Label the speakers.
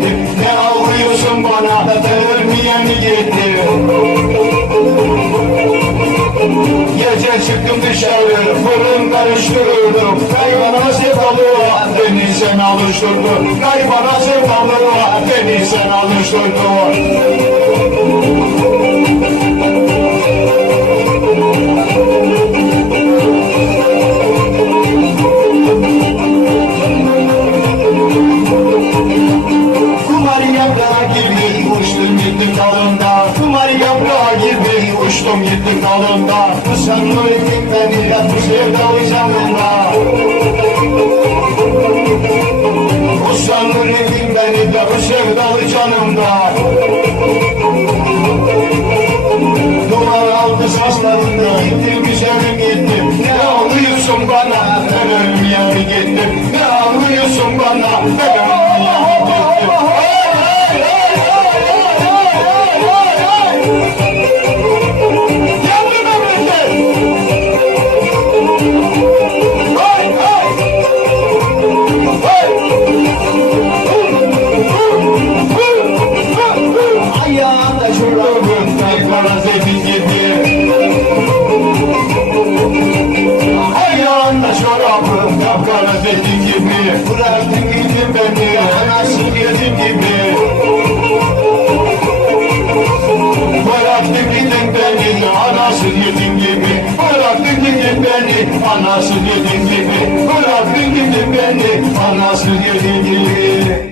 Speaker 1: gittim Ne ağlıyorsun bana? Ölmeye mi gittim Gece çıktım dışarı Fırın karıştırırdım Kaybana sevdalığa Beni sen alıştırdın. Kaybana sevdalığa Beni sen alıştırdın. Uçtum gittim dalında Kumar yaprağı gibi. Uçtum gittim dalında
Speaker 2: Bu sanmıyorum beni de bu
Speaker 1: sevdalı canımda Bu sanmıyorum beni de bu sevdalı canımda Duvar aldı saçlarında gittim güzelim gittim Ne ağlıyorsun bana? Ben ölmeye kara zeytin gibi
Speaker 2: Bıraktın gittin
Speaker 1: beni anasını yedim gibi Bıraktın gittin beni. Anasını yedin gibi Bıraktın gittin beni. Anasını yedin gibi Bıraktın gittin beni anasını yedin gibi